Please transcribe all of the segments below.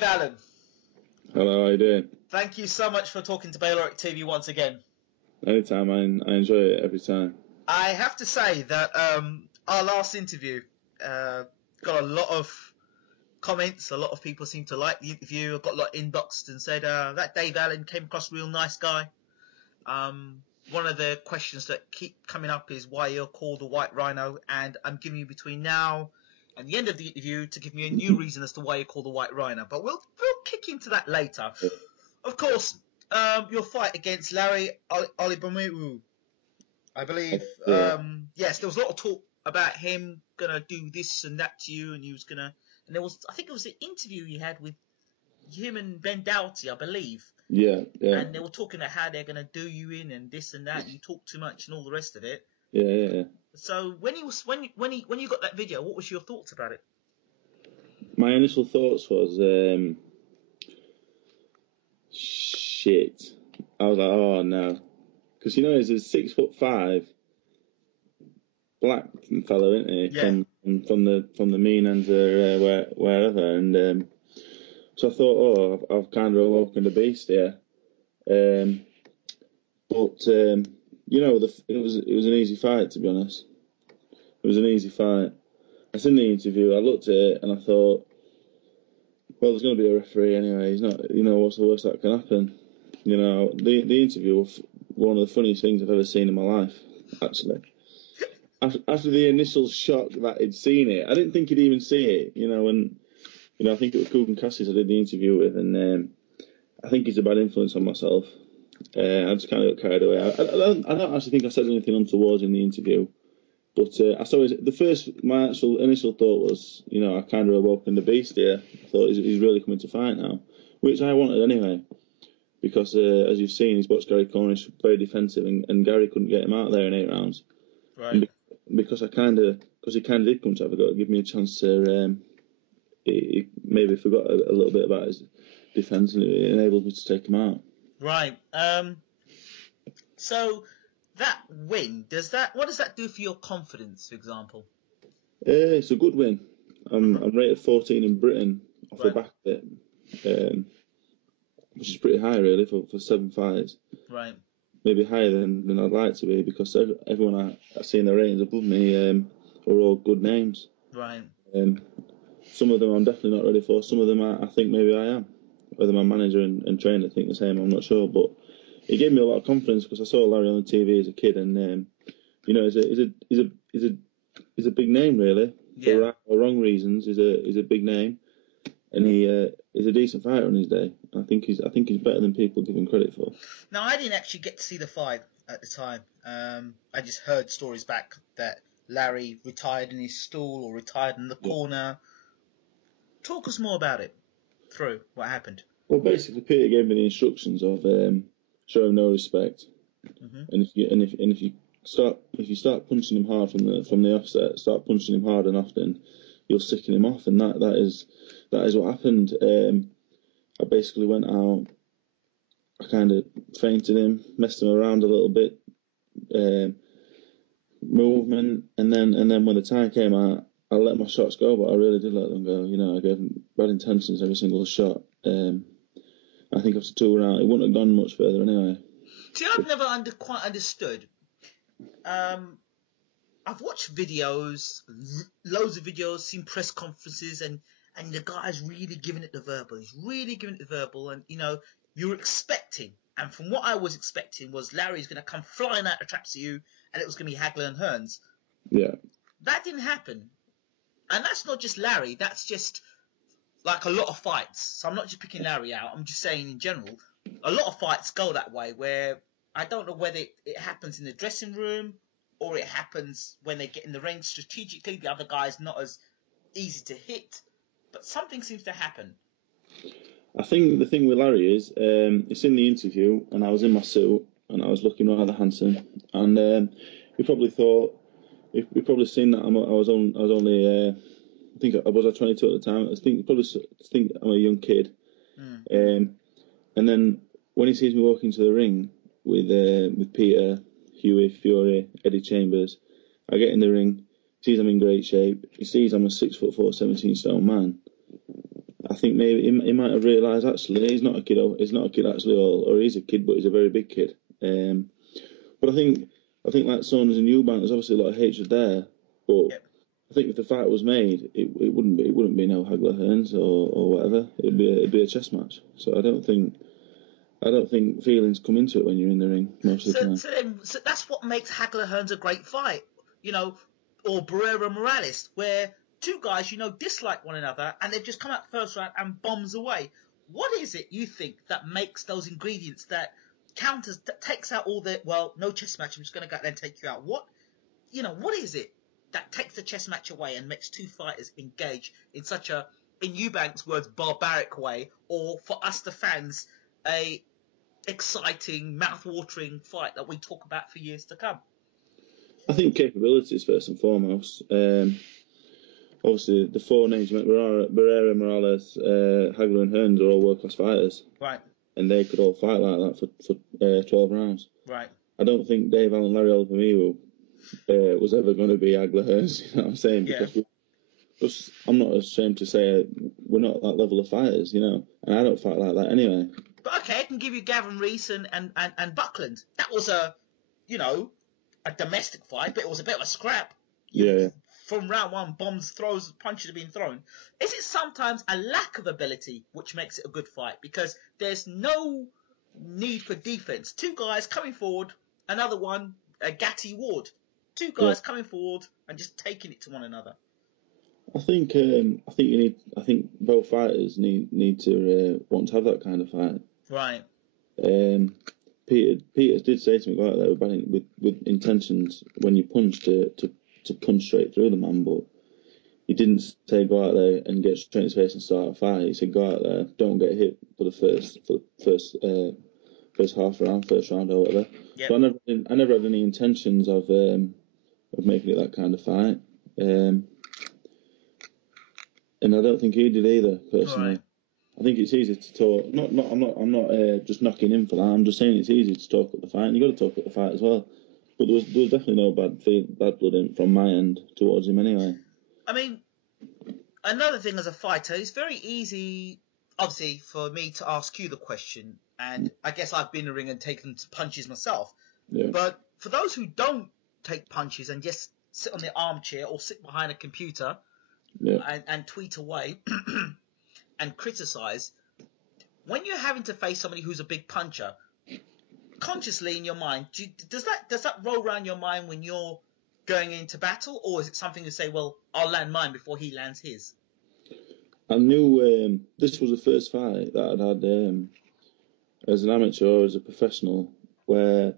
Dave Allen. Hello, how you doing? Thank you so much for talking to Bayloric TV once again. Anytime, I enjoy it every time. I have to say that our last interview got a lot of comments. A lot of people seem to like the interview. I got a lot inboxed and said that Dave Allen came across a real nice guy. One of the questions that keep coming up is why you're called the White Rhino, and I'm giving you between now and the end of the interview to give me a new reason as to why you're called the White Rhino. But we'll kick into that later. Of course, your fight against Larry Olibamu, I believe. Yes, there was a lot of talk about him gonna do this and that to you, and he was gonna. And there was, I think it was an interview you had with him and Ben Doughty, I believe. Yeah. And they were talking about how they're gonna do you in and this and that. And you talk too much and all the rest of it. Yeah. So when you got that video, what was your thoughts about it? My initial thoughts was shit. I was like, oh no, because he's a 6'5" black fellow, isn't he? Yeah. From the mean ends of wherever, and so I thought, I've kind of awoken the beast here. But it was an easy fight, to be honest. It was an easy fight. I seen the interview, I looked at it, and I thought, well, there's going to be a referee anyway. He's not, what's the worst that can happen? The interview was one of the funniest things I've ever seen in my life, actually. After the initial shock that he'd seen it, I didn't think he'd even see it, and, I think it was Coogan Cassis I did the interview with, and I think he's a bad influence on myself. I just kind of got carried away. I don't actually think I said anything untoward in the interview, but I saw my actual initial thought was, I kind of awoken the beast here. I thought he's really coming to fight now, which I wanted anyway, because as you've seen, he's watched Gary Cornish very defensive, and Gary couldn't get him out there in 8 rounds. Right. Because he kind of did come to have a go, give me a chance to. He maybe forgot a little bit about his defence, and it enabled me to take him out. Right. So that win, what does that do for your confidence, for example? It's a good win. I'm rated 14 in Britain off the back of it, which is pretty high really for 7 fights. Right. Maybe higher than I'd like to be, because everyone I see in the ratings above me are all good names. Right. Some of them I'm definitely not ready for. Some of them I think maybe I am. Whether my manager and trainer think the same, I'm not sure. But it gave me a lot of confidence, because I saw Larry on the TV as a kid, and he's a big name really. Yeah. For right or wrong reasons, he's a big name, and he's a decent fighter on his day. I think he's better than people give him credit for. Now, I didn't actually get to see the fight at the time. I just heard stories back that Larry retired in his stool or retired in the corner. Talk us more about it. Through what happened. Well, basically, Peter gave me the instructions of show him no respect, and if you start punching him hard from the offset, start punching him hard and often, you'll sicken him off, and that is what happened. I basically went out, I kind of feinted him, messed him around a little bit, movement, and then when the time came out, I let my shots go, but I really did let them go. I gave them bad intentions every single shot. I think after 2 rounds, it wouldn't have gone much further anyway. See, I've never quite understood. I've watched videos, loads of videos, seen press conferences, and the guy's really giving it the verbal. He's really giving it the verbal, and you're expecting. And from what I was expecting was Larry's going to come flying out the traps at you, and it was going to be Hagler and Hearns. Yeah. That didn't happen. And that's not just Larry, that's just like a lot of fights. So I'm not just picking Larry out, I'm just saying in general, a lot of fights go that way, where I don't know whether it happens in the dressing room or it happens when they get in the ring strategically. The other guy's not as easy to hit, but something seems to happen. I think the thing with Larry is, it's in the interview, and I was in my suit, and I was looking rather handsome, and he probably thought, you've probably seen that I was only I think I was 22 at the time. I think probably think I'm a young kid. And then when he sees me walk into the ring with Peter, Huey, Fury, Eddie Chambers, I get in the ring, sees I'm in great shape. He sees I'm a 6'4", 17 stone man. I think maybe he might have realised actually he's not a kid. He's not a kid actually, or he's a kid, but he's a very big kid. But I think like Saunders and Eubank, there's obviously a lot of hatred there. But Yep. I think if the fight was made, it wouldn't be no Hagler Hearns or whatever. It'd be a chess match. So I don't think feelings come into it when you're in the ring most of the time. So that's what makes Hagler Hearns a great fight, or Barrera Morales, where two guys dislike one another and they've just come out first round and bombs away. What is it you think that makes those ingredients that takes out all the no chess match? I'm just going to go out there and take you out. What is it that takes the chess match away and makes two fighters engage in such a, in Eubank's words, barbaric way, or for us the fans, a exciting, mouth-watering fight that we talk about for years to come? I think capabilities first and foremost. Obviously, the four names you mentioned, Barrera, Morales, Hagler and Hearns, are all world-class fighters. Right. And they could all fight like that for 12 rounds. Right. I don't think Dave Allen, Larry Olivamiru was ever going to be Hagler Hearns, you know what I'm saying? Because I'm not ashamed to say we're not that level of fighters, and I don't fight like that anyway. But okay, I can give you Gavin Rees and Buckland. That was a domestic fight, but it was a bit of a scrap. Yeah. From round one, bombs, throws, punches have been thrown. Is it sometimes a lack of ability which makes it a good fight? Because there's no need for defense. Two guys coming forward, another one, Gatti Ward. Two guys coming forward and just taking it to one another. I think both fighters need to want to have that kind of fight. Right. Peter did say to me, go out there with intentions when you punch to punch straight through the man, but he didn't say go out there and get straight in his face and start a fight. He said go out there, don't get hit for the first half round, first round or whatever. Yep. So I never had any intentions of making it that kind of fight, and I don't think he did either personally. Right. I think it's easy to talk. I'm not just knocking him for that. I'm just saying it's easy to talk up the fight, and you got to talk up the fight as well. But there was definitely no bad blood in from my end towards him anyway. I mean, another thing as a fighter, it's very easy, obviously, for me to ask you the question, and I guess I've been in the ring and taken punches myself. Yeah. But for those who don't take punches and just sit on their armchair or sit behind a computer and tweet away and criticize, when you're having to face somebody who's a big puncher, consciously in your mind, does that roll around your mind when you're going into battle, or is it something you say, well, I'll land mine before he lands his? I knew this was the first fight that I'd had as an amateur or as a professional where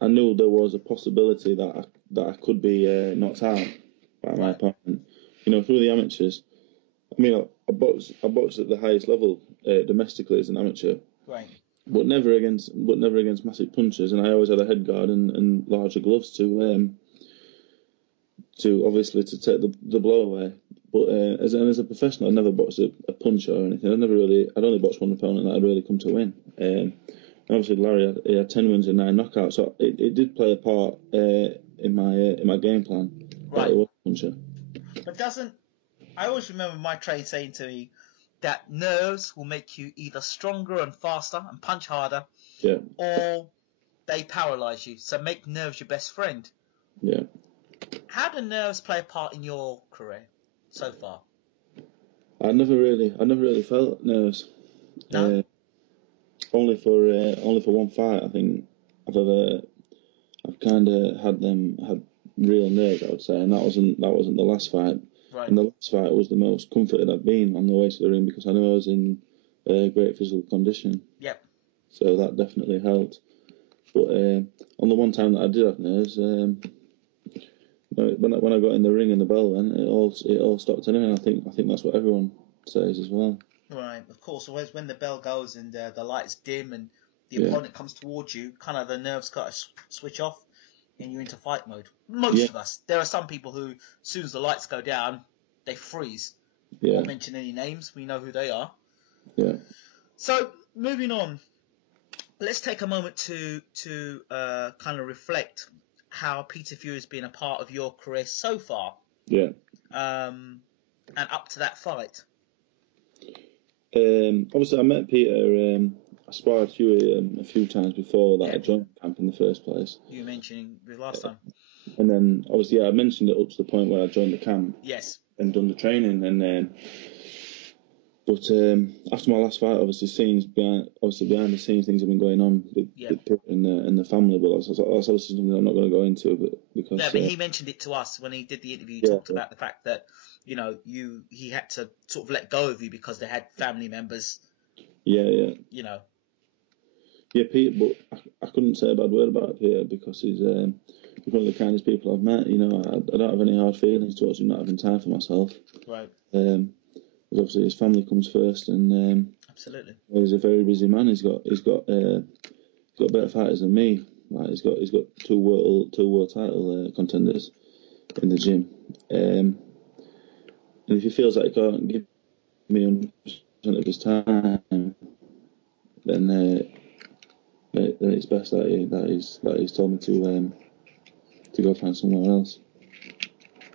I knew there was a possibility that I could be knocked out by my opponent. Through the amateurs. I mean, I boxed at the highest level domestically as an amateur. Right. But never against massive punches, and I always had a head guard and larger gloves to obviously to take the blow away. But as a professional, I never boxed a puncher or anything. I'd only boxed one opponent that I'd really come to win. And obviously Larry had 10 wins and 9 knockouts, so it did play a part in my game plan. Right. That it was a puncher. But I always remember my trainer saying to me that nerves will make you either stronger and faster and punch harder, or they paralyze you. So make nerves your best friend. Yeah. How do nerves play a part in your career so far? I never really felt nerves. No. Only for one fight, I think I've kind of had real nerves, I would say, and that wasn't the last fight. Right. And the last fight was the most comforted I've been on the way to the ring because I knew I was in great physical condition. Yep. So that definitely helped. But on the one time that I did have nerves, when I got in the ring and the bell went, it all stopped anyway. I think that's what everyone says as well. Right. Of course, always when the bell goes and the lights dim and the opponent comes towards you, kind of the nerves kind of switch off. And you're into fight mode. Most of us. There are some people who, as soon as the lights go down, they freeze. Yeah. Won't mention any names. We know who they are. Yeah. So, moving on. Let's take a moment to kind of reflect how Peter Fury has been a part of your career so far. Yeah. And up to that fight. Obviously, I met Peter. I sparred a few times before that I joined camp in the first place. You were mentioning the last time. And then, obviously, I mentioned it up to the point where I joined the camp. Yes. And done the training. And but after my last fight, obviously behind the scenes, things have been going on with Peter and the family. But that's obviously something I'm not going to go into. But because he mentioned it to us when he did the interview. He talked about the fact that he had to sort of let go of you because they had family members. Yeah. Yeah, Peter, but I couldn't say a bad word about Peter because he's one of the kindest people I've met. I don't have any hard feelings towards him, not having time for myself. Right. Obviously his family comes first, and absolutely, he's a very busy man. He's got better fighters than me. Like he's got two world title contenders in the gym. And if he feels like he can't give me 100% of his time, then it's best that he's told me to go find somewhere else.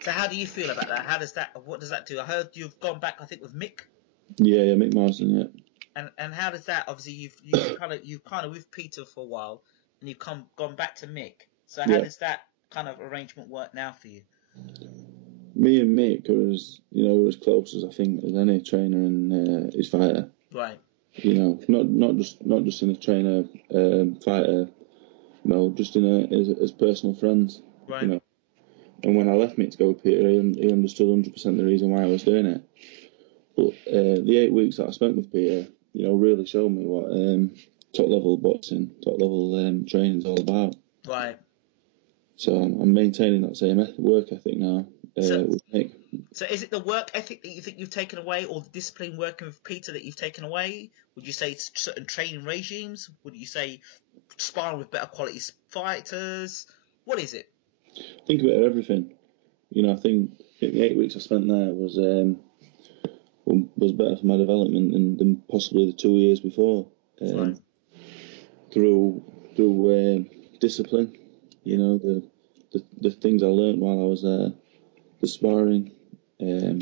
So how do you feel about that? What does that do? I heard you've gone back, I think, with Mick. Yeah, Mick Morrison, yeah. And how does that? Obviously, you've kind of with Peter for a while, and you've gone back to Mick. So how does that kind of arrangement work now for you? Me and Mick we're as close as I think as any trainer and his fighter. Right. Not just in a trainer fighter, just as personal friends. Right. And when I left Mick to go with Peter, he understood 100% the reason why I was doing it. But the 8 weeks that I spent with Peter, really showed me what top level boxing, top level training is all about. Right. So I'm maintaining that same work ethic now with Mick. So is it the work ethic that you think you've taken away, or the discipline working with Peter that you've taken away? Would you say it's certain training regimes? Would you say sparring with better quality fighters? What is it? I think a bit of everything. I think the 8 weeks I spent there was better for my development than possibly the 2 years before. Right. Through discipline, the things I learnt while I was there, the sparring, the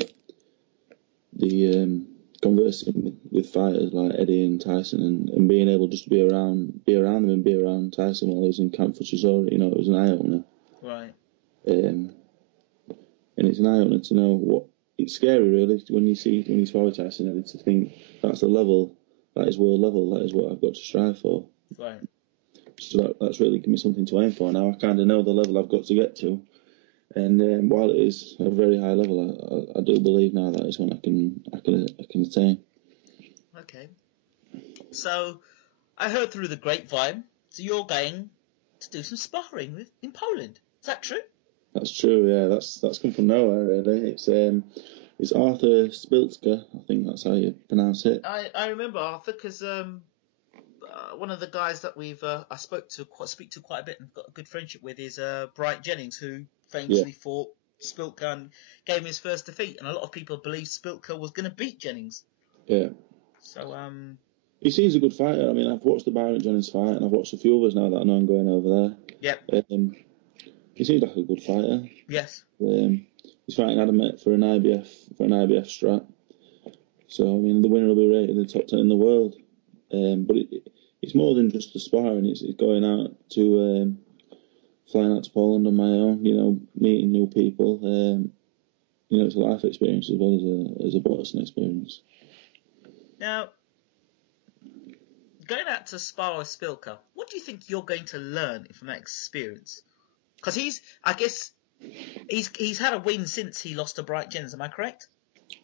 conversing with fighters like Eddie and Tyson, and being able just to be around them and be around Tyson while he was in camp for Chisora, it was an eye opener. Right. And it's an eye opener to know what it's scary really when you swallow Tyson Eddie to think that's the level, that is world level, that is what I've got to strive for. Right. So that's really given me something to aim for now. I kind of know the level I've got to get to, and while it is a very high level, I do believe now that is one I can attain. Okay. So I heard through the grapevine, so you're going to do some sparring in Poland. Is that true? That's true. Yeah, that's come from nowhere really. It's Arthur Spiltzka. I think that's how you pronounce it. I remember Arthur because one of the guys that I speak to quite a bit and got a good friendship with is Bright Jennings, who famously fought Spiltzka and gave him his first defeat, and a lot of people believe Spiltzka was going to beat Jennings. Yeah. So he seems a good fighter. I mean, I've watched the Byron Jennings fight, and I've watched a few others now that I know I'm going over there. Yep. He seems like a good fighter. Yes. He's fighting Adamek for an IBF strap. So I mean, the winner will be rated in the top 10 in the world. But it's more than just the sparring. It's going out to flying out to Poland on my own. Meeting new people. It's a life experience as well as a boxing experience. Now, going out to spar with Spilka, what do you think you're going to learn from that experience? Because he's had a win since he lost to Bright Jennings. Am I correct?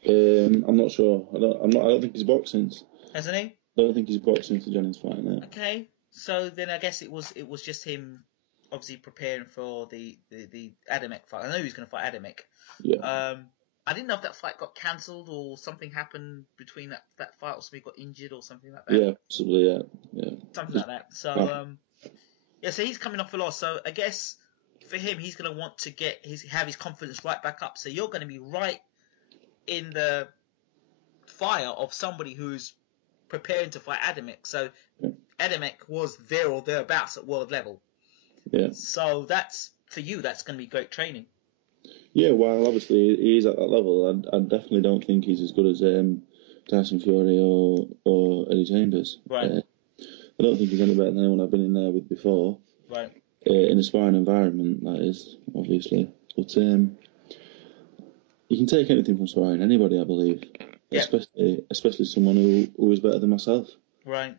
I'm not sure. I don't think he's boxing. Hasn't he? I don't think he's boxing to Jennings fight now. Okay, so then I guess it was just him, obviously preparing for the Adamek fight. I know he was going to fight Adamek. Yeah. I didn't know if that fight got cancelled or something happened between that fight, or somebody got injured or something like that. Yeah, possibly. Yeah. Something like that. So so he's coming off a loss. So I guess for him, he's going to want to have his confidence right back up. So you're going to be right in the fire of somebody who's preparing to fight Adamek. So Adamek was there or thereabouts at world level. Yeah. So for you, that's going to be great training. Yeah, well, obviously he is at that level. I definitely don't think he's as good as Tyson Fury or Eddie Chambers. Right. I don't think he's any better than anyone I've been in there with before. Right. In a sparring environment, that is, obviously. But you can take anything from sparring, anybody, I believe. Yeah. Especially someone who is better than myself. Right.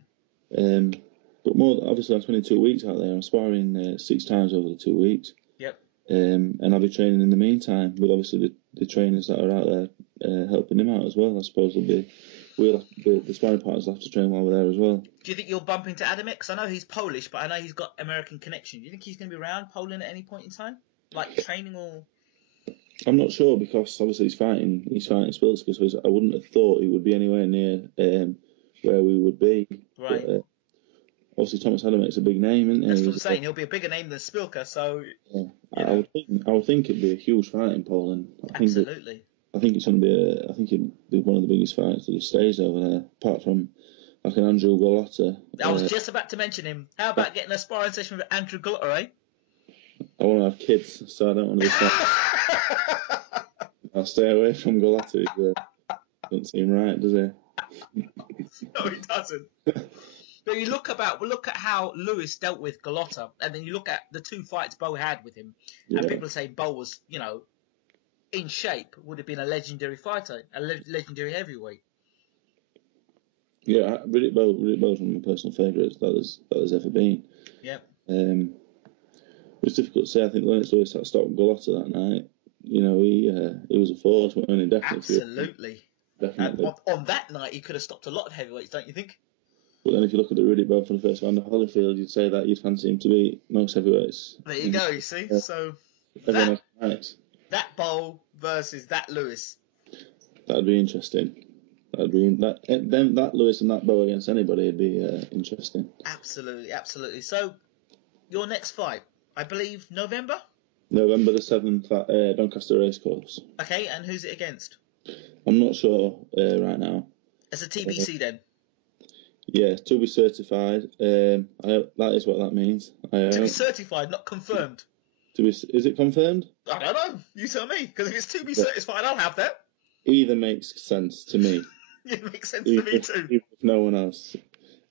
But more, obviously, I'm spending 2 weeks out there. I'm sparring 6 times over the 2 weeks. Yep. And I'll be training in the meantime with obviously the trainers that are out there helping him out as well. I suppose the sparring partners will have to train while we're there as well. Do you think you'll bump into Adamek? Because I know he's Polish, but I know he's got American connection. Do you think he's going to be around Poland at any point in time? Like training or... I'm not sure because obviously he's fighting Spilsky, so I wouldn't have thought he would be anywhere near where we would be. Right. But, obviously Thomas Adamek's a big name, isn't he? That's what I'm saying. He'll be a bigger name than Spilka, so... Yeah. I would think it'd be a huge fight in Poland. Absolutely. I think it's going to be it'd be one of the biggest fights that have staged over there, apart from like an Andrew Golotta. I was just about to mention him. How about getting a sparring session with Andrew Golotta, eh? I want to have kids, so I don't want to be I'll stay away from Golotta. Doesn't seem right, does it? No, he doesn't. But you look at how Lewis dealt with Golotta, and then you look at the 2 fights Bo had with him, and people say Bo was, in shape, would have been a legendary fighter, a legendary heavyweight. Yeah, Riddick Bowe's one of my personal favourites that has ever been. Yep. It's difficult to say. I think Lennox Lewis had stopped Golotta that night. He was a force, wasn't he? Absolutely. Definitely. And on that night, he could have stopped a lot of heavyweights, don't you think? But then if you look at the Riddick Bowe for the first round of Holyfield, you'd say that you'd fancy him to beat most heavyweights. There you go, you see? So that Bowe versus that Lewis. That'd be interesting. That Lewis and that Bowe against anybody would be interesting. Absolutely, absolutely. So, your next fight, I believe November the 7th at Doncaster Racecourse. Okay, and who's it against? I'm not sure right now. It's a TBC then? Yeah, to be certified. That is what that means. To be certified, not confirmed. Is it confirmed? I don't know. You tell me. Because if it's to be certified, I'll have that. Either makes sense to me. It makes sense to me too. Even if no one else.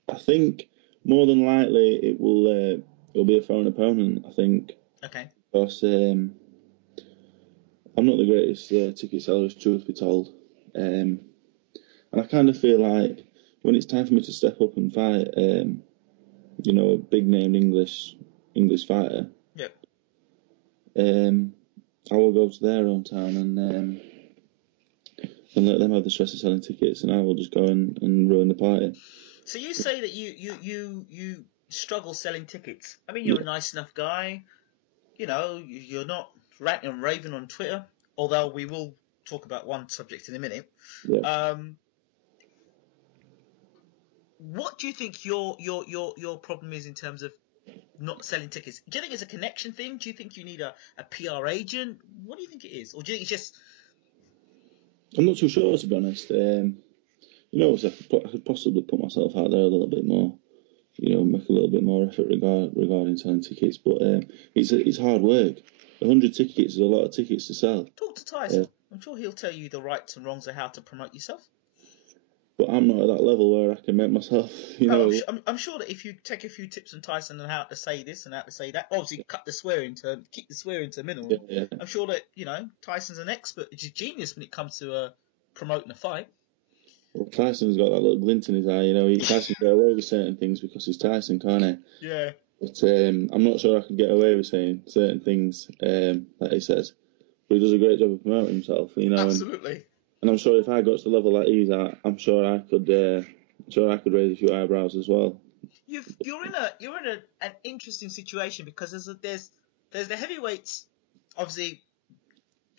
I think more than likely it'll be a foreign opponent. I think. Okay. Because I'm not the greatest ticket seller, truth be told, and I kind of feel like when it's time for me to step up and fight, a big named English fighter. Yep. I will go to their own town and let them have the stress of selling tickets, and I will just go and ruin the party. So you say that you struggle selling tickets. I mean, you're a nice enough guy. You're not ranting and raving on Twitter, although we will talk about one subject in a minute. Yeah. What do you think your problem is in terms of not selling tickets? Do you think it's a connection thing? Do you think you need a PR agent? What do you think it is? Or do you think it's just... I'm not too sure, to be honest. I could possibly put myself out there a little bit more. Make a little bit more effort regarding selling tickets. But it's hard work. 100 tickets is a lot of tickets to sell. Talk to Tyson. I'm sure he'll tell you the rights and wrongs of how to promote yourself. But I'm not at that level where I can make myself, I'm sure that if you take a few tips from Tyson on how to say this and how to say that, obviously keep the swearing to a minimum. Yeah. I'm sure that, Tyson's an expert, which is genius when it comes to promoting a fight. Well, Tyson's got that little glint in his eye, Tyson can get away with certain things because he's Tyson, can't he? Yeah. But I'm not sure I could get away with saying certain things that he says. But he does a great job of promoting himself, Absolutely. And I'm sure if I got to the level that he's at, I'm sure I could raise a few eyebrows as well. You're in an interesting situation because there's the heavyweights obviously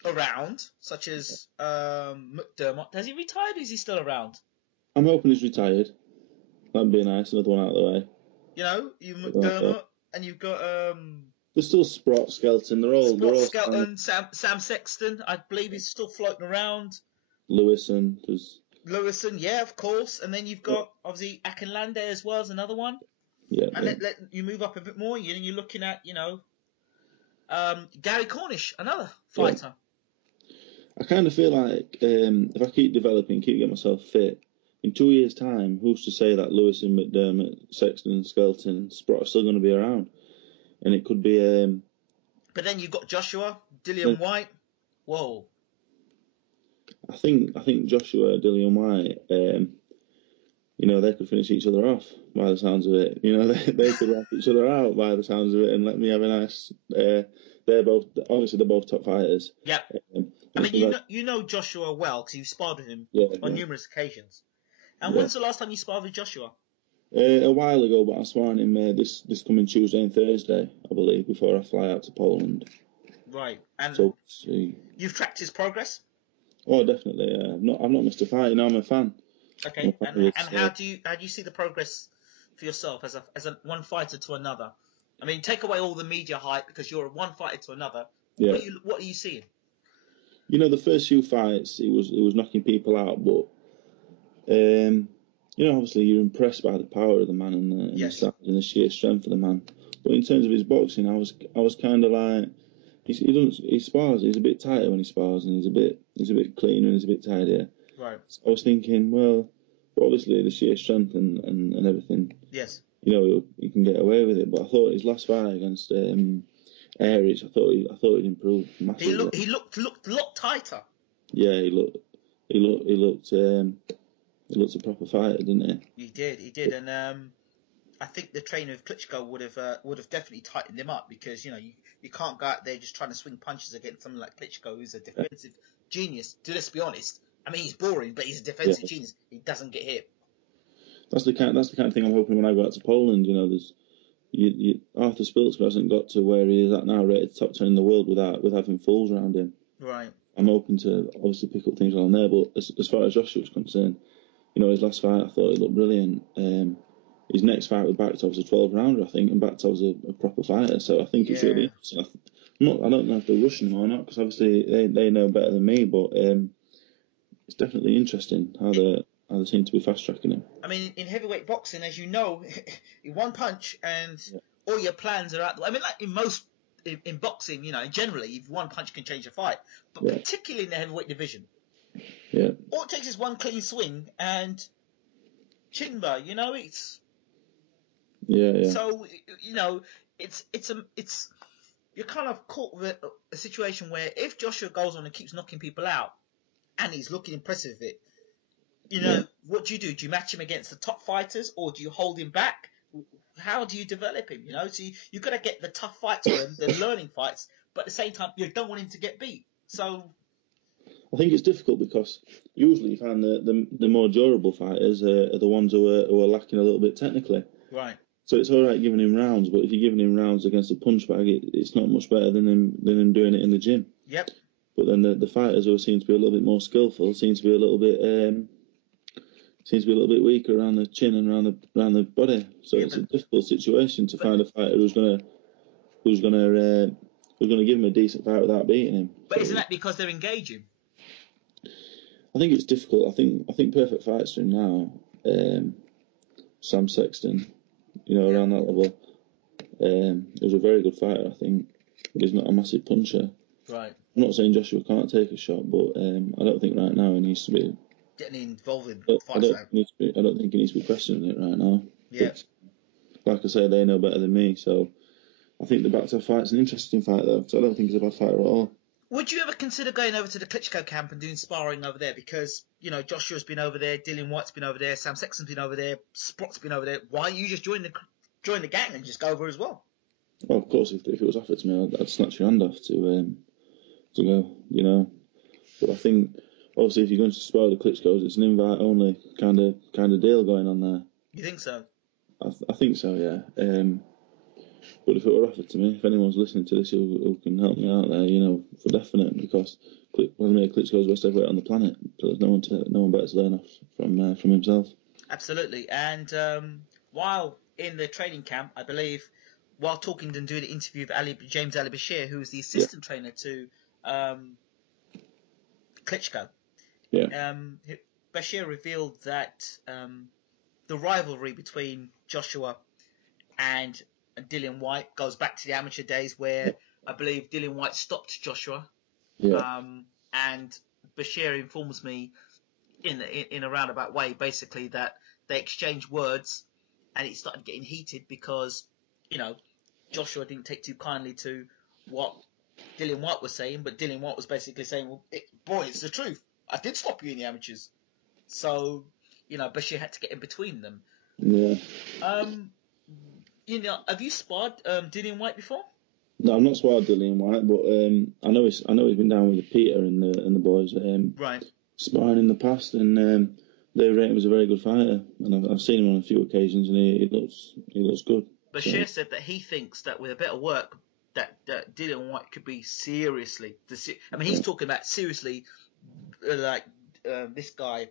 around, such as McDermott. Has he retired or is he still around? I'm hoping he's retired. That'd be nice, another one out of the way. You McDermott and you've got there's still Sprott, Skelton, they're all Skelton, Sam Sexton, I believe he's still floating around. Lewison, yeah, of course. And then you've got, obviously, Akinlande as well as another one. Yeah. And let you move up a bit more, you're looking at, Gary Cornish, another fighter. I kind of feel like if I keep developing, keep getting myself fit, in 2 years' time, who's to say that Lewis and McDermott, Sexton, Skelton, and Sprott are still going to be around? And it could be. But then you've got Joshua, Dillian White. Whoa. I think Joshua, Dillian White, they could finish each other off by the sounds of it. They could wrap each other out by the sounds of it, and let me have a nice. They're both top fighters. Yeah. I mean, you know Joshua well because you've sparred with him on numerous occasions. And when's the last time you sparred with Joshua? A while ago, but I'm sparring him this coming Tuesday and Thursday, I believe, before I fly out to Poland. Right. And so you've tracked his progress? Oh, definitely. I've not missed a fight. I'm a fan. Okay. And how do you see the progress for yourself as a one fighter to another? I mean, take away all the media hype because you're one fighter to another. Yeah. What are you seeing? The first few fights, it was knocking people out, but obviously you're impressed by the power of the man and the size and the sheer strength of the man. But in terms of his boxing, I was kind of like, he spars. He's a bit tighter when he spars, and he's a bit cleaner and he's a bit tidier. Right. So I was thinking, well, obviously the sheer strength and everything. Yes. He can get away with it. But I thought his last fight against Aries, I thought he'd improved massively. He looked a lot tighter. Yeah, he looked a proper fighter, didn't he? He did, and I think the trainer of Klitschko would have definitely tightened him up because you can't go out there just trying to swing punches against someone like Klitschko, who's a defensive genius. Let's be honest. I mean, he's boring, but he's a defensive genius. He doesn't get hit. That's the kind of thing I'm hoping when I go out to Poland. Arthur Spiltzker hasn't got to where he is at now, rated top 10 in the world with having fools around him. Right. I'm hoping to obviously pick up things on there, but as far as Joshua's concerned, his last fight I thought he looked brilliant. His next fight with Baktov was a 12-rounder, I think, and Baktov's a proper fighter, so I think it's really interesting. I don't know if they're rushing him or not, because obviously they know better than me, but it's definitely interesting how they seem to be fast-tracking him. I mean, in heavyweight boxing, as you know, one punch and all your plans are out. I mean, like in boxing, generally, one punch can change a fight, but particularly in the heavyweight division. Yeah. All it takes is one clean swing and Chinba, it's... Yeah. So, it's you're kind of caught with a situation where if Joshua goes on and keeps knocking people out and he's looking impressive with it, what do? Do you match him against the top fighters or do you hold him back? How do you develop him? So you've got to get the tough fights for him, the learning fights, but at the same time, you don't want him to get beat. So... I think it's difficult because usually you find the more durable fighters are the ones who are lacking a little bit technically. Right. So it's all right giving him rounds, but if you're giving him rounds against a punch bag, it's not much better than him doing it in the gym. Yep. But then the fighters who seem to be a little bit more skillful seem to be a little bit weaker around the chin and around the body. So it's a difficult situation to find a fighter who's gonna give him a decent fight without beating him. But isn't that because they're engaging? I think it's difficult. I think perfect fights for him now. Sam Sexton, around that level. He was a very good fighter, I think, but he's not a massive puncher. Right. I'm not saying Joshua can't take a shot, but I don't think right now he needs to be getting involved in fights. I don't think he needs to be questioning it right now. Yeah. But, like I say, they know better than me, so I think the Baktov fight's an interesting fight though, because I don't think he's a bad fighter at all. Would you ever consider going over to the Klitschko camp and doing sparring over there? Because, Joshua's been over there, Dillian White's been over there, Sam Sexton's been over there, Sprott's been over there. Why don't you just join the gang and just go over as well? Well, of course, if it was offered to me, I'd snatch your hand off to go, But I think, obviously, if you're going to spar the Klitschkos, it's an invite-only kind of deal going on there. You think so? I think so, yeah. But if it were offered to me, if anyone's listening to this who can help me out there, for definite, because Vladimir Klitschko's best heavyweight on the planet, so there's no one better to learn off from himself. Absolutely, and while in the training camp, I believe, while talking and doing an interview with James Ali Bashir, who is the assistant trainer to Klitschko, Bashir revealed that the rivalry between Joshua and Dillian White goes back to the amateur days where I believe Dillian White stopped Joshua. Yeah. And Bashir informs me in a roundabout way, basically that they exchanged words, and it started getting heated because, Joshua didn't take too kindly to what Dillian White was saying, but Dillian White was basically saying, well, boy, it's the truth. I did stop you in the amateurs. So, Bashir had to get in between them. Yeah. Have you sparred Dillian White before? No, I've not sparred Dillian White, but I know he's been down with Peter and the boys. Right. Sparring in the past, and they rate him as a very good fighter, and I've seen him on a few occasions, and he looks good. Bashir said that he thinks that with a bit of work, that Dillian White could be seriously. He's talking about seriously, this guy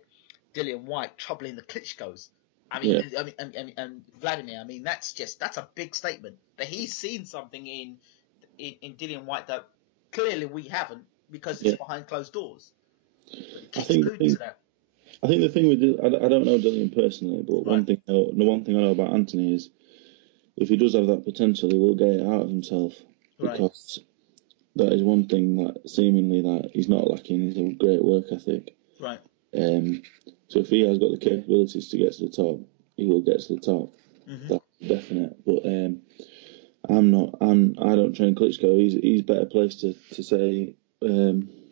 Dillian White troubling the Klitschko's. And Vladimir. That's a big statement. That he's seen something in Dillian White that clearly we haven't, because it's behind closed doors. I think the thing with I don't know Dillian personally, but the one thing I know about Anthony is, if he does have that potential, he will get it out of himself, because that is one thing that seemingly that he's not lacking. He's a great work ethic. Right. So if he has got the capabilities to get to the top, he will get to the top. Mm-hmm. That's definite. But I don't train Klitschko. He's better placed to say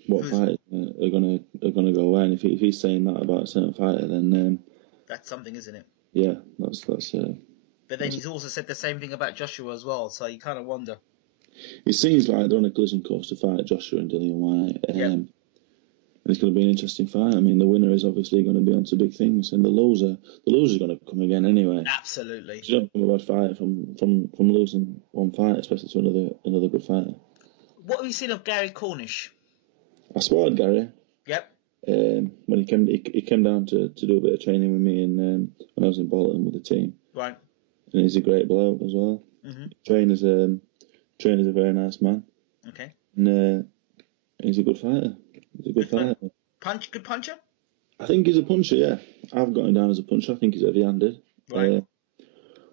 what fighters are gonna go where. And if he's saying that about a certain fighter, then that's something, isn't it? Yeah, that's. But then he's also said the same thing about Joshua as well. So you kind of wonder. It seems like they're on a collision course to fight Joshua and Dillian White. And it's going to be an interesting fight. I mean, the winner is obviously going to be onto big things, and the loser's going to come again anyway. Absolutely. You don't become a bad fighter from losing one fight, especially to another good fighter. What have you seen of Gary Cornish? I sparred Gary. Yep. When he came down to do a bit of training with me, and when I was in Bolton with the team. Right. And he's a great bloke as well. Mm-hmm. Trainer's a very nice man. Okay. And he's a good fighter. He's a good fighter. Good puncher? I think he's a puncher, yeah. I've got him down as a puncher. I think he's heavy-handed. Right.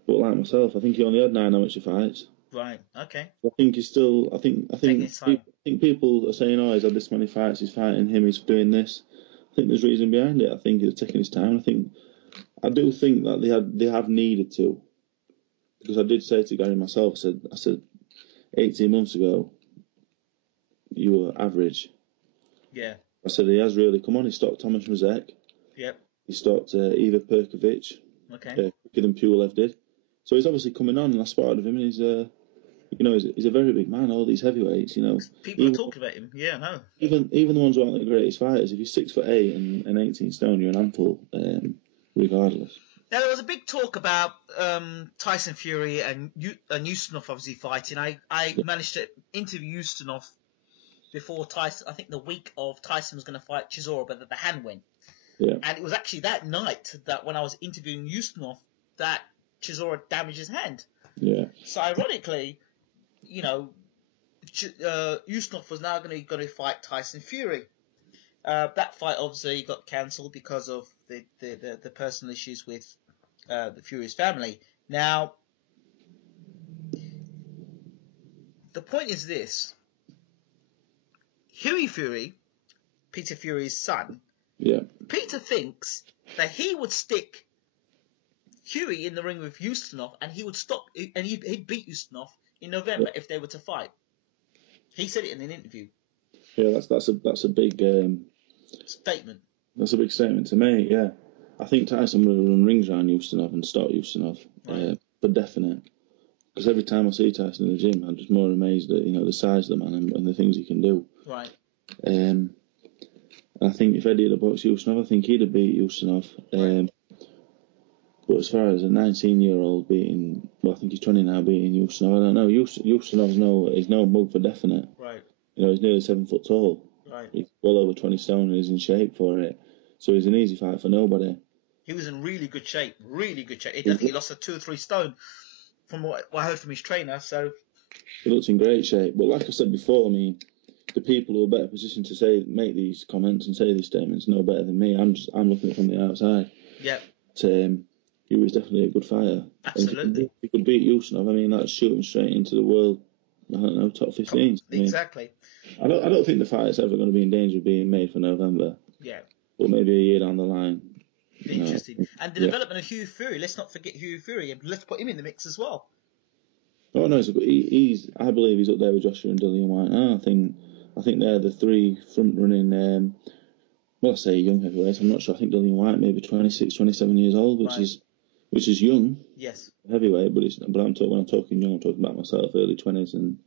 But like myself, I think he only had 9 amateur fights. Right, okay. I think he's still... I think people are saying, he's had this many fights, he's fighting him, he's doing this. I think there's reason behind it. I think he's taking his time. I do think that they have needed to. Because I did say to Gary myself, I said 18 months ago, you were average. Yeah. I said he has really come on. He stopped Thomas Mazek. Yep. He stopped Iva Perkovic. Okay. Quicker than Pulev did. So he's obviously coming on, and I sparred with him, and he's a very big man. All these heavyweights, People are talking about him. Yeah, no. Even the ones who aren't the greatest fighters, if you're 6'8" and 18 stone, you're an handful, regardless. Now, there was a big talk about Tyson Fury and Ustinov obviously fighting. I managed to interview Ustinov before Tyson. I think the week of Tyson was going to fight Chisora, but the hand went. Yeah. And it was actually that night that when I was interviewing Ustinov that Chisora damaged his hand. Yeah. So ironically, Ustinov was now going to fight Tyson Fury. That fight obviously got cancelled because of the personal issues with the Fury's family. Now, the point is this. Hughie Fury, Peter Fury's son, Peter thinks that he would stick Hughie in the ring with Ustinov, and he would stop, and he'd beat Ustinov in November if they were to fight. He said it in an interview. Yeah, that's a big statement. That's a big statement to make. Yeah, I think Tyson would run rings around Ustinov and stop Ustinov, for definite. Because every time I see Tyson in the gym, I'm just more amazed at the size of the man and the things he can do. Right. And I think if Eddie had boxed Ustinov, I think he'd have beat Ustinov. But as far as a 19-year-old beating, I think he's 20 now, beating Ustinov, I don't know. Ustinov's no mug for definite. Right. He's nearly 7 foot tall. Right. He's well over 20 stone and he's in shape for it. So he's an easy fight for nobody. He was in really good shape. Really good shape. I think he lost 2 or 3 stone from what I heard from his trainer. So he looks in great shape. But like I said before, the people who are better positioned to make these comments and say these statements know better than me. I'm looking at it from the outside. Yep. He was definitely a good fighter. Absolutely. If he could beat Ustinov, that's shooting straight into the world. I don't know, top 15. Exactly. I don't think the fight's ever going to be in danger of being made for November. Yeah. but maybe a year down the line. Interesting. And the development of Hugh Fury. Let's not forget Hugh Fury. Let's put him in the mix as well. Oh no, he's. I believe he's up there with Joshua and Dillian White. I think they're the three front running. Well, I say young heavyweights. I'm not sure. I think Dillian White maybe 26, 27 years old, which is young. Yes. Heavyweight, but when I'm talking young, I'm talking about myself, early 20s, and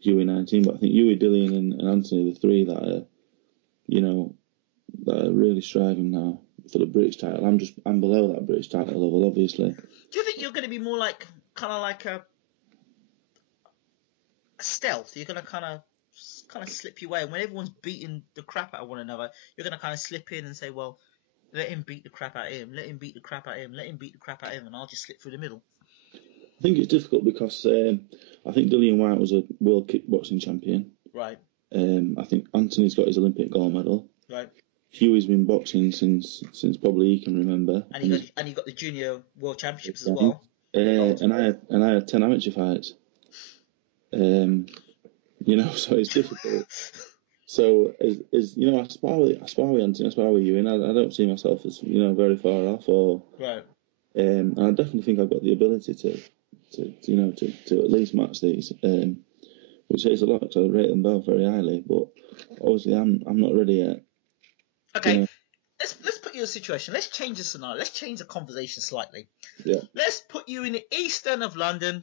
Huey 19. But I think Huey, Dillian, and Anthony, the three that are, that are really striving now for the British title. I'm below that British title level, obviously. Do you think you're going to be more like a stealth? You're going to kind of slip your way, and when everyone's beating the crap out of one another, you're going to kind of slip in and say, well, let him beat the crap out of him, let him beat the crap out of him, let him beat the crap out of him, and I'll just slip through the middle. I think it's difficult because I think Dillian White was a world kickboxing champion. Right. I think Anthony's got his Olympic gold medal. Right. Huey's been boxing since probably he can remember. And he got the junior world championships as well. And I had 10 amateur fights. So it's difficult. So I spar with Anthony, I spar with you, and I don't see myself as very far off. Right. And I definitely think I've got the ability to at least match these. Which says a lot because I rate them both very highly, but obviously I'm not ready yet. Okay, let's put you in a situation. Let's change the scenario. Let's change the conversation slightly. Yeah. Let's put you in the east end of London,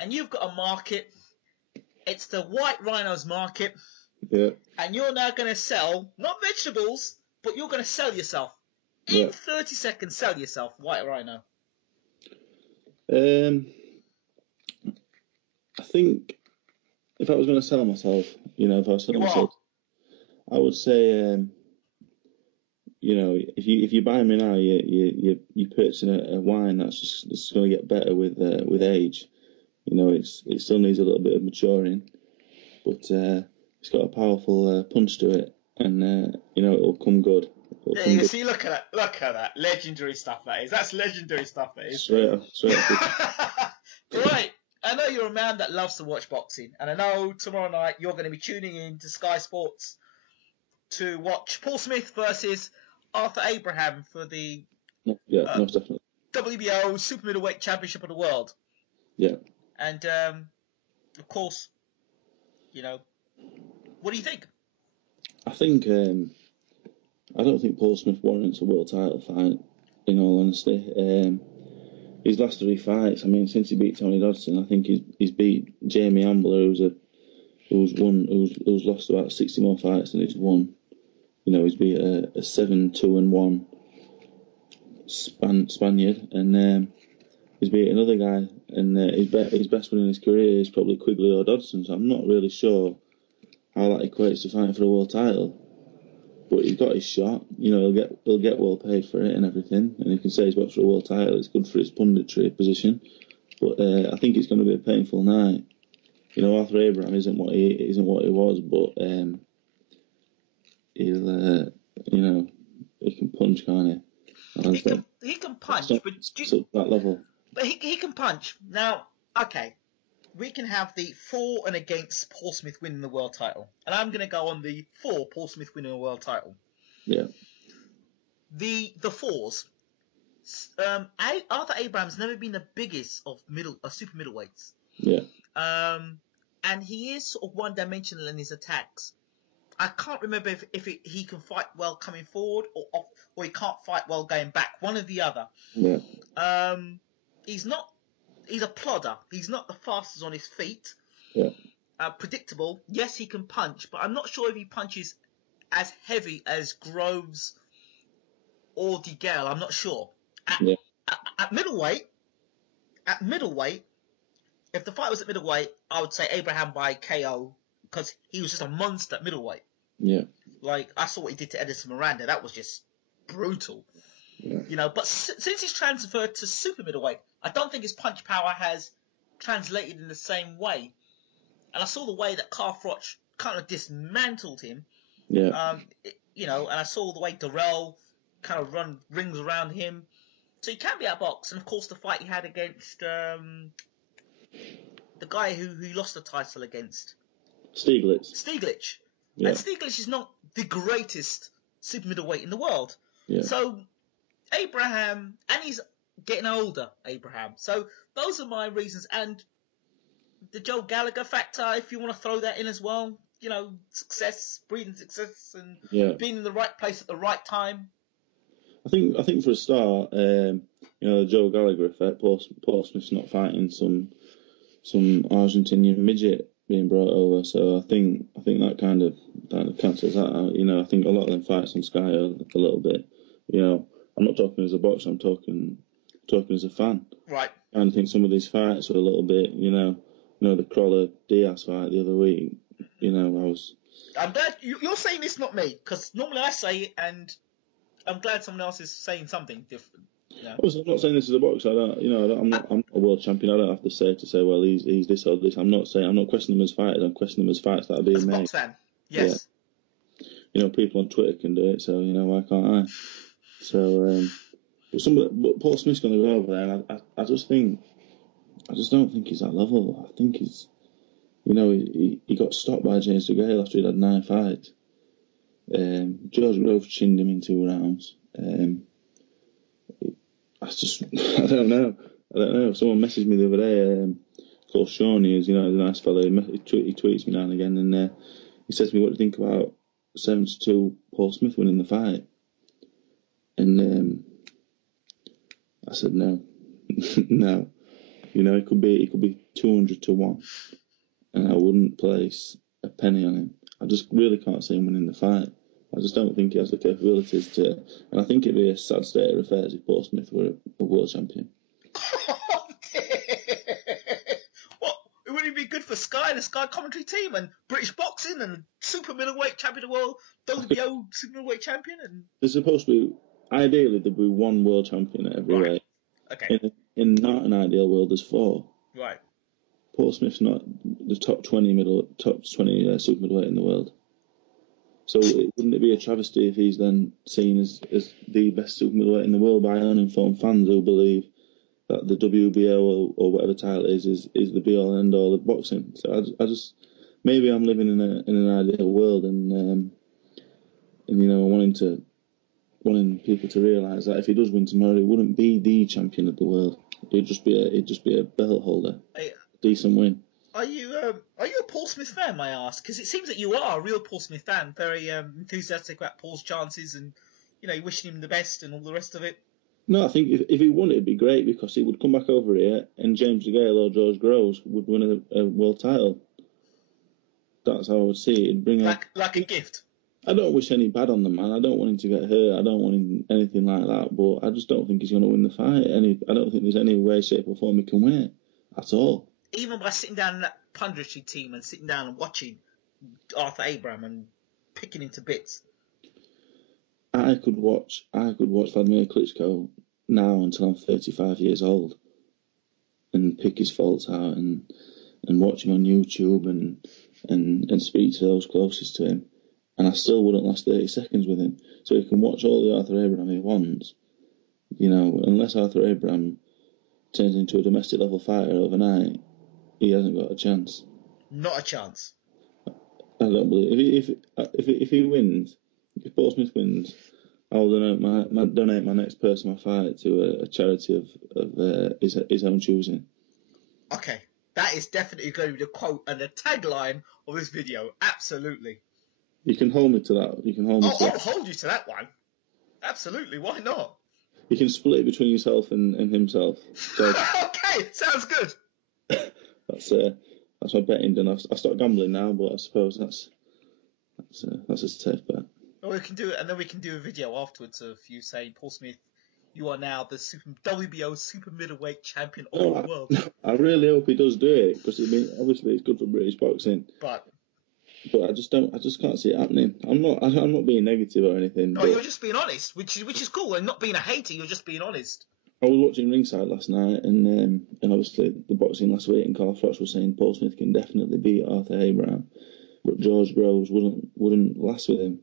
and you've got a market. It's the White Rhinos market. Yeah. And you're now going to sell, not vegetables, but you're going to sell yourself. In 30 seconds, sell yourself, White Rhino. I think if I was going to sell myself, if I was selling myself, I would say, if you buy me now, you're purchasing a wine that's going to get better with age. It still needs a little bit of maturing, but it's got a powerful punch to it, and it'll come good. See, look at that, legendary stuff that is. That's legendary stuff that is. Straight up. Right. I know you're a man that loves to watch boxing, and I know tomorrow night you're going to be tuning in to Sky Sports to watch Paul Smith versus Arthur Abraham for the most definitely. WBO Super Middleweight Championship of the World. Yeah. And of course, what do you think? I think I don't think Paul Smith warrants a world title fight. In all honesty, his last 3 fights, since he beat Tony Dodson, I think he's beat Jamie Ambler, who's lost about 60 more fights than he's won. He's beat a 7-2-1 Spaniard, and he's beat another guy, and his best win in his career is probably Quigley or Dodson. So I'm not really sure how that equates to fighting for a world title. But he's got his shot. He'll get well paid for it and everything. And he can say he's got for a world title. It's good for his punditry position. But I think it's going to be a painful night. Arthur Abraham isn't what he was, but he'll he can punch, can't he? He can punch, but that level. But he can punch. Now, okay, we can have the for and against Paul Smith winning the world title, and I'm going to go on the for Paul Smith winning the world title. Yeah. The fours. Arthur Abraham's never been the biggest of super middleweights. Yeah. And he is sort of one-dimensional in his attacks. I can't remember if he can fight well coming forward or he can't fight well going back. One or the other. Yeah. He's a plodder. He's not the fastest on his feet. Yeah. Predictable. Yes, he can punch, but I'm not sure if he punches as heavy as Groves or DeGale. I'm not sure. At middleweight, if the fight was at middleweight, I would say Abraham by KO because he was just a monster at middleweight. Yeah. Like, I saw what he did to Edison Miranda. That was just brutal. Yeah. But since he's transferred to super middleweight, I don't think his punch power has translated in the same way. And I saw the way that Carl Froch kind of dismantled him. Yeah. And I saw the way Darrell kind of rings around him. So he can be outboxed. And of course, the fight he had against the guy who he lost the title against. Stieglitz. Yeah. And Stieglitz is not the greatest super middleweight in the world. Yeah. So Abraham, and he's getting older, Abraham. So those are my reasons. And the Joe Gallagher factor, if you want to throw that in as well, success, breeding success, and being in the right place at the right time. I think for a start, the Joe Gallagher effect. Paul Smith's not fighting some Argentinian midget being brought over, so I think that kind of cancels that out. I think a lot of them fights on Sky are a little bit. I'm not talking as a boxer. I'm talking as a fan. Right. And I think some of these fights were a little bit. The Crawler Diaz fight the other week. I'm glad you're saying this, not me, because normally I say it, and I'm glad someone else is saying something different. Also, I'm not saying this as a boxer. I'm not a world champion. I don't have to say, well, he's this or this. I'm not questioning him as fighters. I'm questioning him as fights that are being as a made. box fan, yes. Yeah. People on Twitter can do it, so why can't I? So, but Paul Smith's going to go over there, and I just don't think he's that level. I think he's, he got stopped by James DeGale after he'd had 9 fights. George Grove chinned him in 2 rounds. I don't know. Someone messaged me the other day. Called Sean, he's a nice fellow. He tweets me now and again, and he says to me, "What do you think about 7-2 Paul Smith winning the fight?" And I said no, no. It could be 200 to 1, and I wouldn't place a penny on him. I just really can't see him winning the fight. I just don't think he has the capabilities to, and I think it'd be a sad state of affairs if Paul Smith were a world champion. What? It wouldn't be good for Sky and the Sky commentary team and British boxing and super middleweight champion of the world, WBO super middleweight champion, and there's supposed to be, ideally, there'd be 1 world champion at every weight. Okay. In not an ideal world, there's 4. Right. Paul Smith's not the top 20 super middleweight in the world. So wouldn't it be a travesty if he's then seen as the best super middleweight in the world by uninformed fans who believe that the WBO or whatever title is the be all and end all of boxing? So I just maybe I'm living in an ideal world, and wanting people to realise that if he does win tomorrow, he wouldn't be the champion of the world. It'd just be a belt holder, decent win. Are you a Paul Smith fan, may I ask? Because it seems that you are a real Paul Smith fan, very enthusiastic about Paul's chances, and wishing him the best and all the rest of it. No, I think if he won, it'd be great, because he would come back over here and James DeGale or George Groves would win a world title. That's how I would see it. It'd bring like a gift. I don't wish any bad on the man. I don't want him to get hurt. I don't want him anything like that. But I just don't think he's going to win the fight. I don't think there's any way, shape, or form he can win it at all. Even by sitting down in that punditry team and sitting down and watching Arthur Abraham and picking him to bits. I could watch Vladimir Klitschko now until I'm 35 years old and pick his faults out and watch him on YouTube and speak to those closest to him, and I still wouldn't last 30 seconds with him. So he can watch all the Arthur Abraham he wants, unless Arthur Abraham turns into a domestic level fighter overnight, he hasn't got a chance. Not a chance. I don't believe if he wins, if Paul Smith wins, I'll donate my next person I fight to a charity of his own choosing. Okay, that is definitely going to be the quote and the tagline of this video. Absolutely. You can hold me to that. I'll hold you to that one. Absolutely. Why not? You can split it between yourself and himself. So okay, sounds good. That's my betting done. I've stopped gambling now, but I suppose that's a safe bet. Well, we can do it, and then we can do a video afterwards of you saying, Paul Smith, you are now the WBO super middleweight champion of the world. I really hope he does do it, because obviously it's good for British boxing. But I just can't see it happening. I'm not being negative or anything. No, you're just being honest, which is cool, and not being a hater. You're just being honest. I was watching ringside last night, and obviously the boxing last week, and Carl Froch was saying Paul Smith can definitely beat Arthur Abraham, but George Groves wouldn't last with him,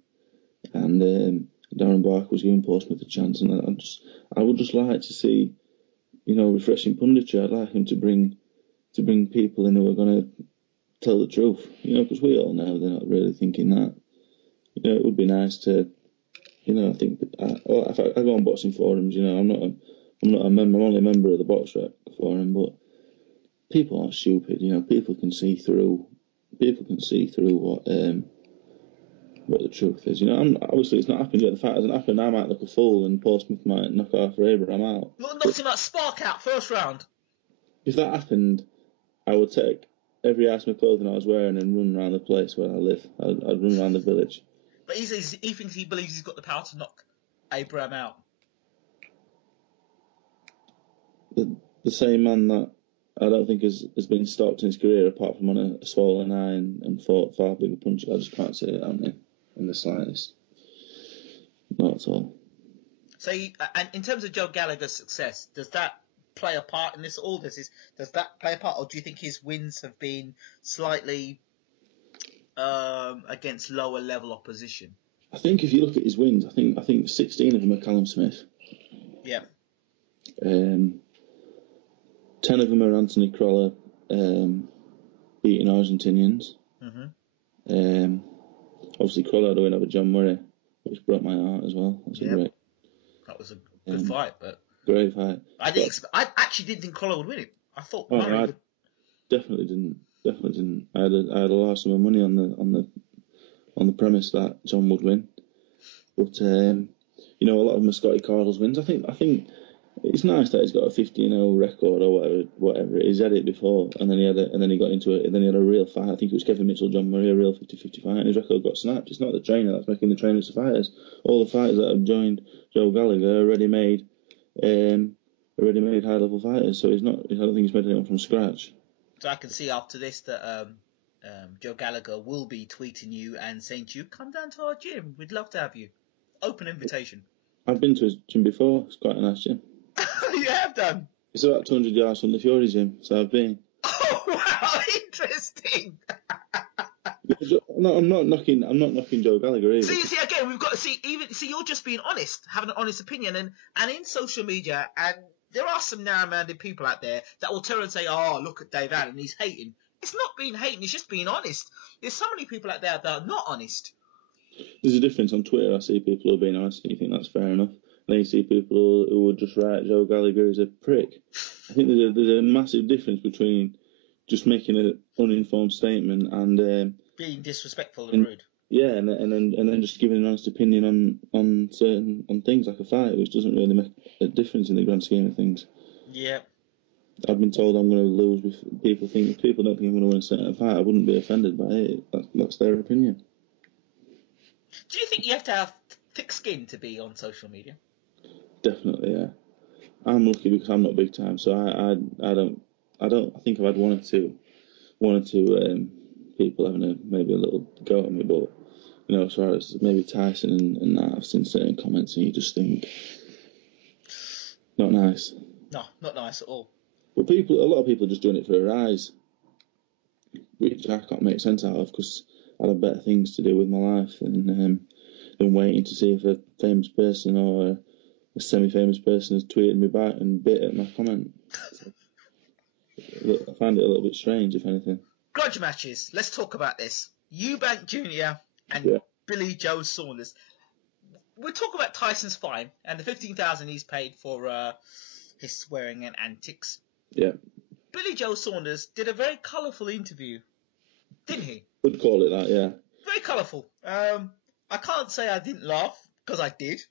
and Darren Barker was giving Paul Smith a chance, and I would just like to see, refreshing punditry. I'd like him to bring people in who are going to tell the truth, because we all know they're not really thinking that. It would be nice to you know, I think if I go on boxing forums, you know, I'm not a member. I'm only a member of the Box Rec forum, but people aren't stupid. You know, people can see through what the truth is. You know, obviously it's not happened yet. The fact hasn't happened. I might look a fool, and Paul Smith might knock Arthur Abraham out. Well, knocked him out, Spark out, first round. If that happened, I would take every item of clothing I was wearing and run around the place where I live. I'd run around the village. But he believes he's got the power to knock Abraham out. The same man that I don't think has been stopped in his career, apart from on a swollen eye and fought far bigger punches. I just can't see it happening in the slightest. Not at all. So, and in terms of Joe Gallagher's success, does that play a part in this? Does that play a part, or do you think his wins have been slightly against lower level opposition? I think if you look at his wins, I think 16 of them are Callum Smith. Yeah. 10 of them are Anthony Crolla beating Argentinians. Mm-hmm. Obviously, Crolla had a win over John Murray, which broke my heart as well. That was a good fight, but great fight. I actually didn't think Crolla would win it. I thought Murray I definitely didn't. I had a large sum of money on the premise that John would win, but you know, a lot of them are Scotty Cardle's wins. I think it's nice that he's got a 15-0 record or whatever it is. He had it before, and then he got into it, and then he had a real fight. I think it was Kevin Mitchell, John Murray, a real 50-50 fight, and his record got snapped. It's not the trainer that's making the trainers the fighters. All the fighters that have joined Joe Gallagher are already made high-level fighters. So I don't think he's made anyone from scratch. So I can see after this that Joe Gallagher will be tweeting you and saying to you, "Come down to our gym. We'd love to have you." Open invitation. I've been to his gym before. It's quite a nice gym. You have done? It's about 200 yards from the Fury gym, so I've been. Oh, wow, interesting. No, I'm not knocking Joe Gallagher either. See, again, we've got to see. You're just being honest, having an honest opinion, and in social media, and there are some narrow-minded people out there that will turn and say, "Oh, look at Dave Allen, he's hating." It's not being hating; it's just being honest. There's so many people out there that are not honest. There's a difference on Twitter. I see people who are being honest, and you think that's fair enough. Then you see people who would just write Joe Gallagher is a prick. I think there's a massive difference between just making an uninformed statement and being disrespectful and rude. Yeah, and then just giving an honest opinion on things like a fight, which doesn't really make a difference in the grand scheme of things. Yeah. I've been told I'm going to lose. If people don't think I'm going to win a certain fight, I wouldn't be offended by it. That's their opinion. Do you think you have to have thick skin to be on social media? Definitely, yeah. I'm lucky because I'm not big time, so I think I've had one or two people having maybe a little go at me, but you know, as far as maybe Tyson and that, I've seen certain comments and you just think not nice. No, not nice at all. But a lot of people are just doing it for a rise, which I can't make sense out of because I have better things to do with my life than waiting to see if a famous person or a semi-famous person has tweeted me back and bit at my comment. I find it a little bit strange, if anything. Grudge matches. Let's talk about this. Eubank Jr. and Billy Joe Saunders. We'll talk about Tyson's fine and the $15,000 he's paid for his swearing and antics. Yeah. Billy Joe Saunders did a very colourful interview, didn't he? Would call it that, yeah. Very colourful. I can't say I didn't laugh, because I did.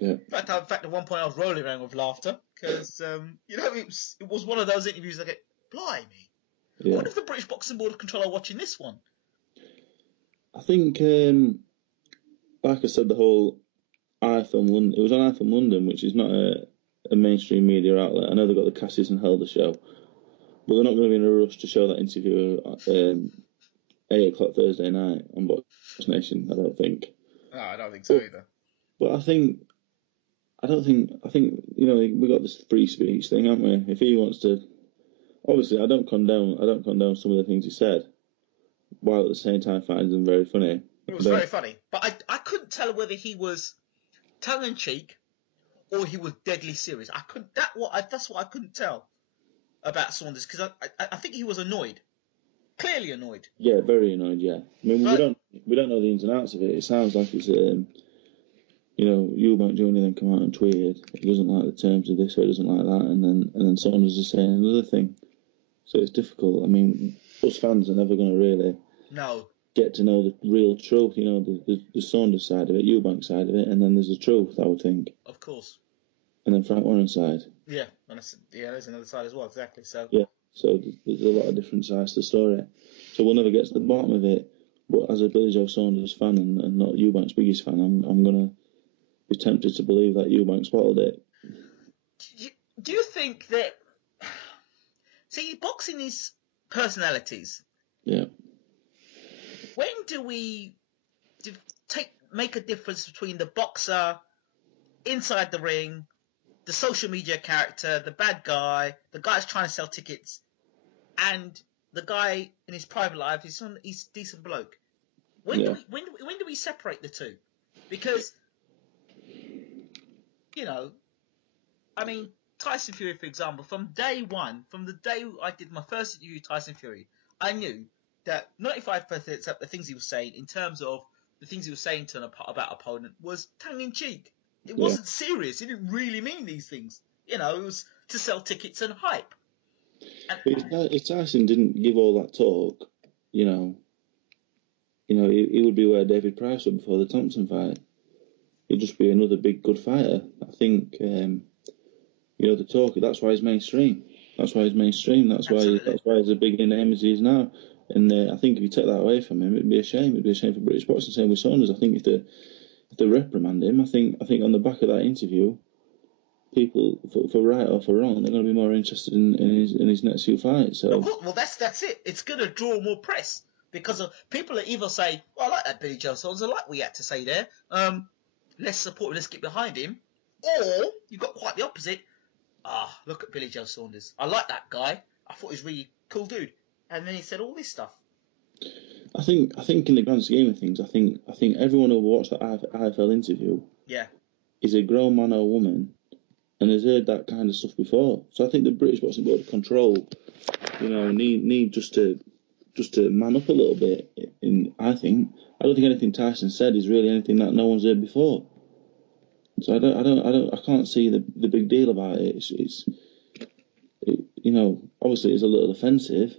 Yeah. In fact, at one point I was rolling around with laughter, because, it was one of those interviews that get, blimey. Yeah. I wonder if the British Boxing Board of Control are watching this one. I think, like I said, the whole iFilm London, it was on iFilm London, which is not a mainstream media outlet. I know they've got the Cassis and Helder show, but they're not going to be in a rush to show that interview at 8 o'clock Thursday night on Box Nation, I don't think. No, I don't think so either. But I think, we got this free speech thing, haven't we? If he wants to, obviously, I don't condone some of the things he said, while at the same time finding them very funny. It was very funny, but I couldn't tell whether he was tongue in cheek or he was deadly serious. That's what I couldn't tell about Saunders, because I think he was annoyed, clearly annoyed. Yeah, very annoyed. Yeah, I mean, we don't know the ins and outs of it. It sounds like it's Eubank Jr. then come out and tweeted he doesn't like the terms of this or he doesn't like that, and then Saunders is saying another thing. So it's difficult. I mean, us fans are never going to really get to know the real truth. The Saunders side of it, Eubank side of it, and then there's the truth, I would think. Of course. And then Frank Warren's side. Yeah, there's another side as well, exactly. So yeah, so there's a lot of different sides to the story. So we'll never get to the bottom of it. But as a Billy Joe Saunders fan and not Eubank's biggest fan, I'm going to be tempted to believe that Eubank spotted it. Do you think that... See, boxing is personalities. Yeah. When do we make a difference between the boxer inside the ring, the social media character, the bad guy, the guy that's trying to sell tickets, and the guy in his private life, he's a decent bloke? When do we separate the two? Because, I mean, Tyson Fury, for example, from day one, from the day I did my first interview with Tyson Fury, I knew that 95% of the things he was saying, in terms of the things he was saying to about opponent, was tongue-in-cheek. It wasn't serious. He didn't really mean these things. It was to sell tickets and hype. If Tyson didn't give all that talk, he would be where David Price was before the Thompson fight. He'd just be another big, good fighter. I think, the talk, that's why he's mainstream. That's why he's mainstream. That's why he's a big name as he is now. And I think if you take that away from him, it'd be a shame. It'd be a shame for British boxing. Same with Saunders. I think if they reprimand him, I think on the back of that interview, people, for right or for wrong, they're going to be more interested in his next few fights. So. Well, that's it. It's going to draw more press because of people that either say, "Well, I like that Billy Joe Saunders. I like what he had to say there. Let's support him. Let's get behind him." Or you've got quite the opposite. Look at Billy Joe Saunders. I like that guy. I thought he was a really cool dude. And then he said all this stuff. I think in the grand scheme of things, I think everyone who watched that IFL interview, is a grown man or woman, and has heard that kind of stuff before. So I think the British Boxing Board of Control, need just to man up a little bit. I don't think anything Tyson said is really anything that no one's heard before. So I can't see the big deal about it. Obviously it's a little offensive.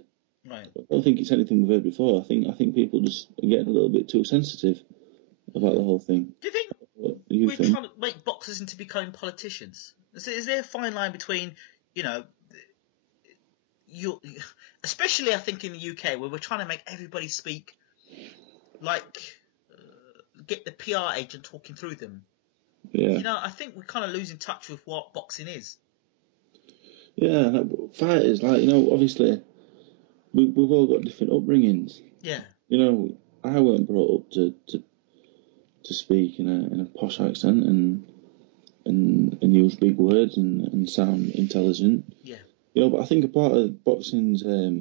Right. I don't think it's anything we've heard before. I think people just are getting a little bit too sensitive about the whole thing. Do you think we're trying to make boxers into becoming politicians? Is there a fine line between, especially I think in the UK, where we're trying to make everybody speak like, get the PR agent talking through them. Yeah. I think we're kind of losing touch with what boxing is. Yeah, fighters, obviously, we've all got different upbringings. Yeah. I weren't brought up to speak in a posh accent and use big words and sound intelligent. Yeah. But I think a part of boxing,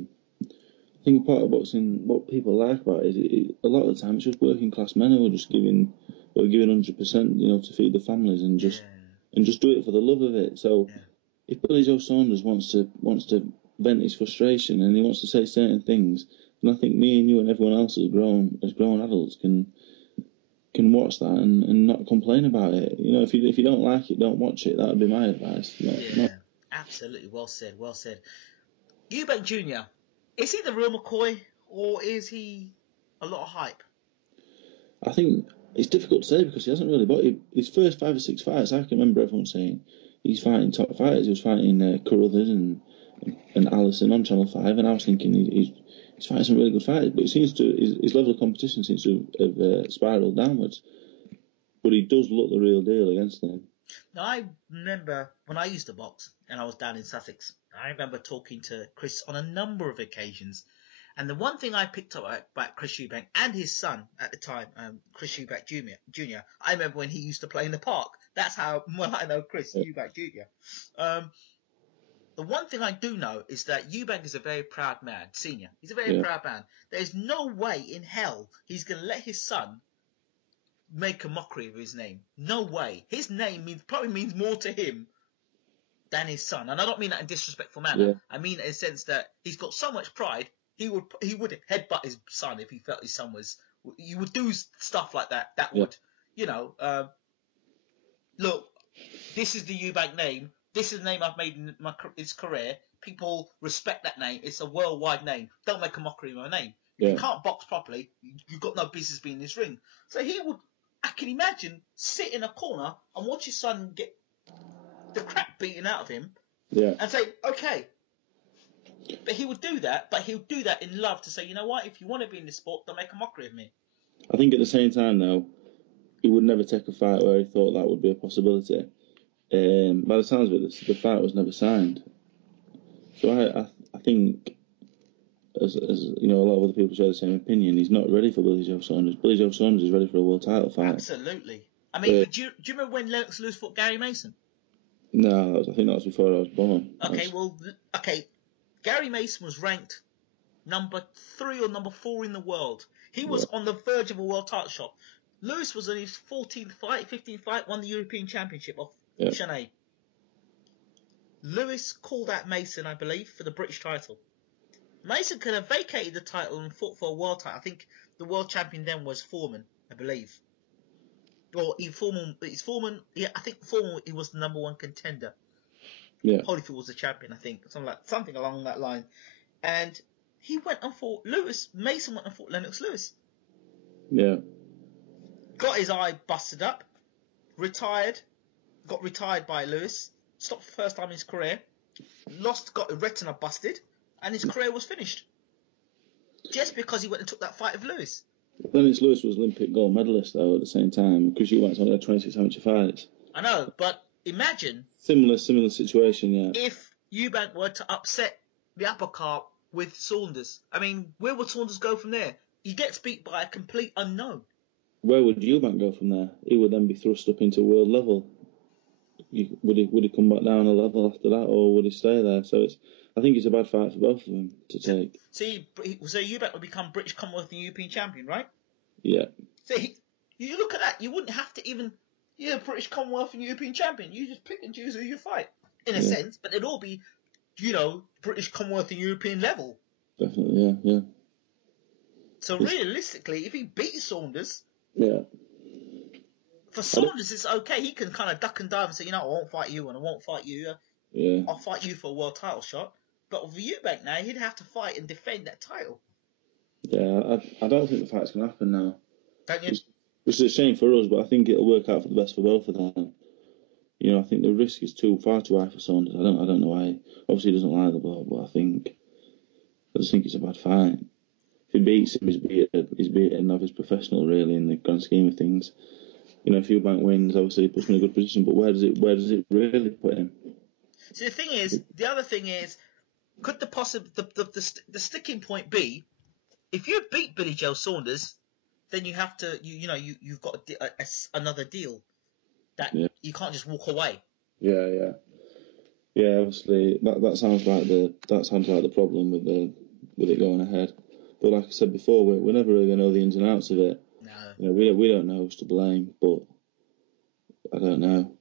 what people like about it is a lot of the time it's just working class men who are just giving 100%, to feed the families and just do it for the love of it. So if Billy Joe Saunders wants to vent his frustration and he wants to say certain things, then I think me and you and everyone else as grown adults can watch that and not complain about it. If you don't like it, don't watch it. That would be my advice. Absolutely. Well said. Well said. Eubank Jr., is he the real McCoy or is he a lot of hype? I think it's difficult to say because he hasn't really. But his first 5 or 6 fights, I can remember everyone saying he's fighting top fighters. He was fighting Carruthers and Allison on Channel 5, and I was thinking he's fighting some really good fighters. But it seems his level of competition seems to have spiralled downwards. But he does look the real deal against them. Now, I remember when I used to box and I was down in Sussex, I remember talking to Chris on a number of occasions. And the one thing I picked up about Chris Eubank and his son at the time, Chris Eubank Jr., I remember when he used to play in the park. That's how well I know Chris Eubank Jr. The one thing I do know is that Eubank is a very proud man, senior. He's a very proud man. There's no way in hell he's going to let his son make a mockery of his name. No way. His name probably means more to him than his son. And I don't mean that in a disrespectful manner. Yeah. I mean in a sense that he's got so much pride, he would headbutt his son if he felt his son was... You would do stuff like that. That would, look, this is the Eubank name. This is the name I've made in his career. People respect that name. It's a worldwide name. Don't make a mockery of my name. If you can't box properly, you've got no business being in this ring. So I can imagine, sit in a corner and watch his son get the crap beaten out of him and say, okay. But he would do that, but he'll do that in love to say, you know what, if you want to be in this sport, don't make a mockery of me. I think at the same time, though, he would never take a fight where he thought that would be a possibility. By the sounds of it, the fight was never signed. So I think, as you know, a lot of other people share the same opinion. He's not ready for Billy Joe Saunders. Billy Joe Saunders is ready for a world title fight. Absolutely. I mean, do you remember when Lennox Lewis fought Gary Mason? No, I think that was before I was born. Okay, Gary Mason was ranked number 3 or number 4 in the world. He was on the verge of a world title shot. Lewis was in his 14th fight, 15th fight, won the European Championship of Chennai. Lewis called out Mason, I believe, for the British title. Mason could have vacated the title and fought for a world title. I think the world champion then was Foreman, I believe. Or Foreman. Yeah, I think Foreman. He was the number 1 contender. Yeah. Holyfield was the champion, I think, something along that line. And he went and fought Lewis. Mason went and fought Lennox Lewis. Yeah. Got his eye busted up. Retired. Got retired by Lewis. Stopped for the first time in his career. Got a retina busted. And his career was finished. Just because he went and took that fight of Lewis. Lennox Lewis was Olympic gold medalist, though, at the same time. Because Eubanks only had 26 amateur fights. I know, but imagine... Similar situation, yeah. If Eubank were to upset the upper card with Saunders. I mean, where would Saunders go from there? He gets beat by a complete unknown. Where would Eubank go from there? He would then be thrust up into world level. Would he come back down a level after that, or would he stay there? So I think it's a bad fight for both of them to take. So Eubank would become British Commonwealth and European champion, right? Yeah. So you look at that, you wouldn't have to even... You're British Commonwealth and European champion. You just pick and choose who you fight, in a sense, but it'd all be, British Commonwealth and European level. Definitely, yeah. So realistically, if he beats Saunders, for Saunders it's okay. He can kind of duck and dive and say, I won't fight you and I won't fight you. I'll fight you for a world title shot. But with Eubank now, he'd have to fight and defend that title. Yeah, I don't think the fight's going to happen now. Don't you? Which is a shame for us, but I think it'll work out for the best for both of them. I think the risk is far too high for Saunders. I don't know why. Obviously, he doesn't like the bloke, but I just think it's a bad fight. If he beats him, he's beaten of his professional, really, in the grand scheme of things. If Eubank wins, obviously, he puts him in a good position. But where does it really put him? So the other thing is, could the sticking point be, if you beat Billy Joe Saunders, then you have to, you've got another deal that you can't just walk away. Yeah. Obviously, that sounds like the problem with it going ahead. But like I said before, we're never really gonna know the ins and outs of it. No. We don't know who's to blame, but I don't know.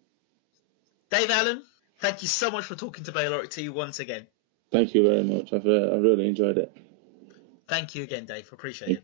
Dave Allen, thank you so much for talking to Baylor to you once again. Thank you very much. I've really enjoyed it. Thank you again, Dave. Appreciate it.